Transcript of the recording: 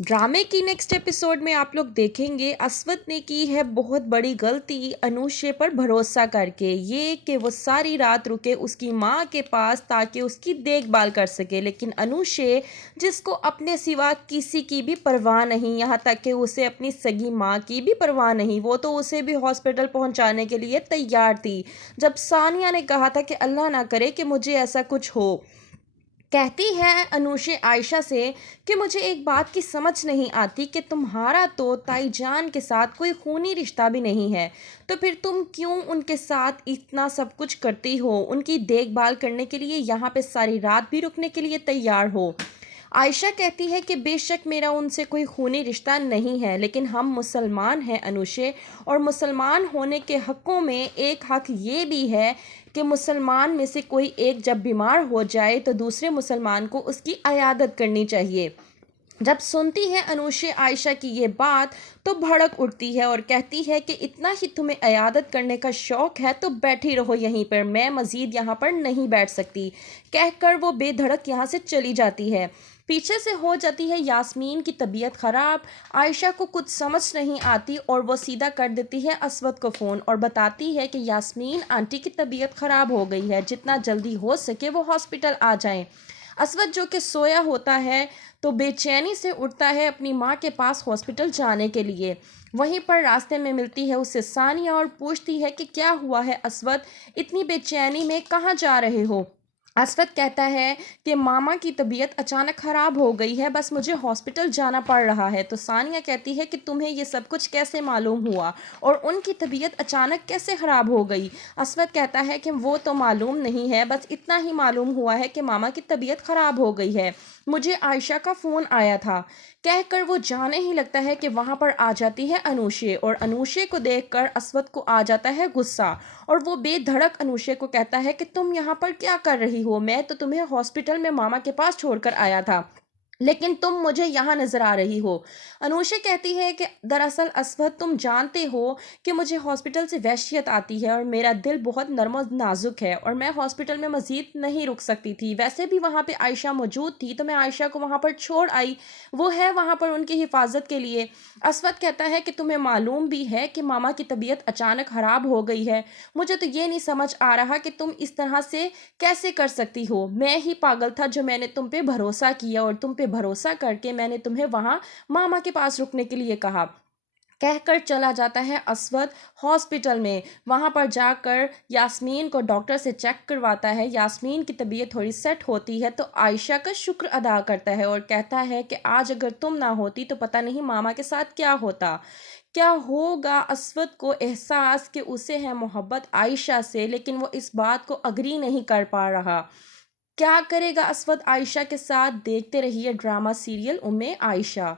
ड्रामे की next episode में आप लोग देखेंगे अस्वद ने की है बहुत बड़ी गलती अनुषे पर भरोसा करके, ये कि वो सारी रात रुके उसकी माँ के पास ताकि उसकी देखभाल कर सके। लेकिन अनुषे, जिसको अपने सिवा किसी की भी परवाह नहीं, यहाँ तक कि उसे अपनी सगी माँ की भी परवाह नहीं, वो तो उसे भी हॉस्पिटल पहुँचाने के लिए तैयार थी। जब सानिया ने कहा था कि अल्लाह ना करे कि मुझे ऐसा कुछ हो, कहती है अनुषे आयशा से कि मुझे एक बात की समझ नहीं आती कि तुम्हारा तो ताईजान के साथ कोई खूनी रिश्ता भी नहीं है, तो फिर तुम क्यों उनके साथ इतना सब कुछ करती हो, उनकी देखभाल करने के लिए यहाँ पे सारी रात भी रुकने के लिए तैयार हो। आयशा कहती है कि बेशक मेरा उनसे कोई खूनी रिश्ता नहीं है, लेकिन हम मुसलमान हैं अनुषे, और मुसलमान होने के हक़ों में एक हक़ ये भी है कि मुसलमान में से कोई एक जब बीमार हो जाए तो दूसरे मुसलमान को उसकी अयादत करनी चाहिए। जब सुनती है अनुषे आयशा की ये बात तो भड़क उठती है और कहती है कि इतना ही तुम्हें अयादत करने का शौक़ है तो बैठी रहो यहीं पर, मैं मज़ीद यहाँ पर नहीं बैठ सकती। कहकर वो बेधड़क यहाँ से चली जाती है। पीछे से हो जाती है यास्मीन की तबीयत ख़राब। आयशा को कुछ समझ नहीं आती और वो सीधा कर देती है अस्वद को फ़ोन और बताती है कि यास्मीन आंटी की तबीयत ख़राब हो गई है, जितना जल्दी हो सके वो हॉस्पिटल आ जाएं। अस्वद जो कि सोया होता है तो बेचैनी से उठता है अपनी माँ के पास हॉस्पिटल जाने के लिए। वहीं पर रास्ते में मिलती है उससे सानिया और पूछती है कि क्या हुआ है अस्वद, इतनी बेचैनी में कहाँ जा रहे हो। अस्वद कहता है कि मामा की तबीयत अचानक ख़राब हो गई है, बस मुझे हॉस्पिटल जाना पड़ रहा है। तो सानिया कहती है कि तुम्हें ये सब कुछ कैसे मालूम हुआ और उनकी तबीयत अचानक कैसे ख़राब हो गई। अस्वद कहता है कि वो तो मालूम नहीं है, बस इतना ही मालूम हुआ है कि मामा की तबीयत ख़राब हो गई है, मुझे आयशा का फ़ोन आया था। कहकर वो जाने ही लगता है कि वहाँ पर आ जाती है अनुषे, और अनुषे को देखकर अस्वद को आ जाता है गुस्सा और वो बेधड़क अनुषे को कहता है कि तुम यहाँ पर क्या कर रही हो, मैं तो तुम्हें हॉस्पिटल में मामा के पास छोड़कर आया था, लेकिन तुम मुझे यहाँ नज़र आ रही हो। अनुषा कहती है कि दरअसल अस्वद, तुम जानते हो कि मुझे हॉस्पिटल से वहशियत आती है और मेरा दिल बहुत नर्म और नाजुक है और मैं हॉस्पिटल में मज़ीद नहीं रुक सकती थी। वैसे भी वहाँ पे आयशा मौजूद थी तो मैं आयशा को वहाँ पर छोड़ आई, वो है वहाँ पर उनकी हिफाजत के लिए। अस्वद कहता है कि तुम्हें मालूम भी है कि मामा की तबीयत अचानक ख़राब हो गई है, मुझे तो ये नहीं समझ आ रहा कि तुम इस तरह से कैसे कर सकती हो। मैं ही पागल था जो मैंने तुम पे भरोसा किया और तुम पे भरोसा करके मैंने तुम्हें वहाँ मामा के पास रुकने के लिए कहा। कहकर चला जाता है अस्वद हॉस्पिटल में। वहाँ पर जाकर यास्मीन को डॉक्टर से चेक करवाता है। यास्मीन की तबीयत थोड़ी सेट होती है तो आयशा का शुक्र अदा करता है और कहता है कि आज अगर तुम ना होती तो पता नहीं मामा के साथ क्या होता, क्या होगा। अस्वद को एहसास कि उसे है मोहब्बत आयशा से, लेकिन वो इस बात को अग्री नहीं कर पा रहा। क्या करेगा अस्वद आयशा के साथ, देखते रहिए ड्रामा सीरियल उम्मे आयशा।